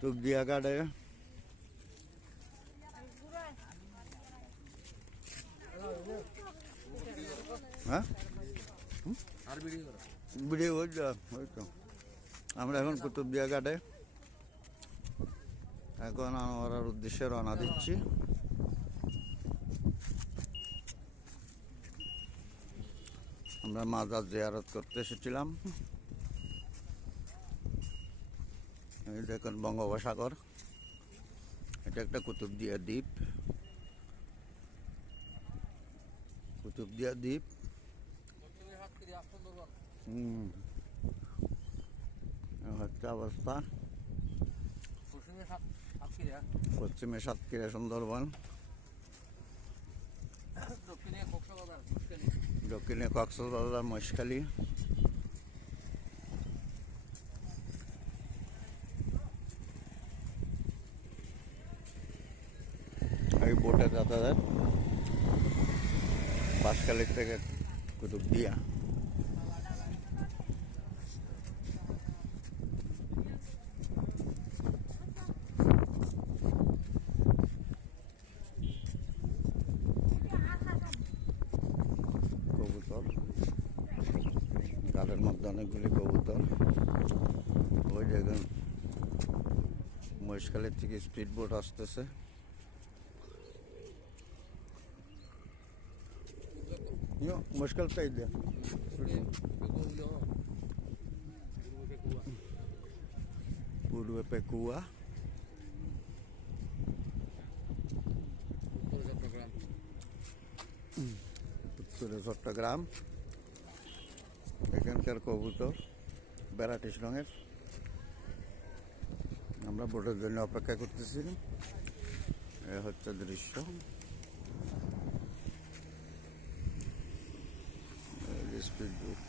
কুতুবদিয়া ঘাটে হ্যাঁ ভিডিও ওই তো আমরা এখন কুতুবদিয়া ঘাটে এখন আনোয়ারার উদ্দেশ্যে রওনা দিচ্ছি। আমরা মাজার জিয়ারত করতে এসেছিলাম। এই দেখুন বঙ্গোপসাগর, এটা একটা কুতুবদিয়া দ্বীপ। কুতুবদিয়া দ্বীপ হচ্ছে অবস্থা। পশ্চিমে সাতক্ষীরা সুন্দরবন, দক্ষিণে কক্সবাজার মহেশখালী, এই বোটে যাতায়াত বাঁশখালীর থেকে কুতুবদিয়া। কবুতর, গালের মধ্যে অনেকগুলি কবুতর। ওই দেখুন মহেশখালীর থেকে স্পিড বোট আসতেছে। মুশকিল তাই দে পূর্বে পেকুয়া, উত্তরে চট্টগ্রাম। এখানকার কবুতর ভ্যারাইটিস রঙের। আমরা বোটের জন্য অপেক্ষা করতেছি। এ হচ্ছে দৃশ্য, স্পিড বোট।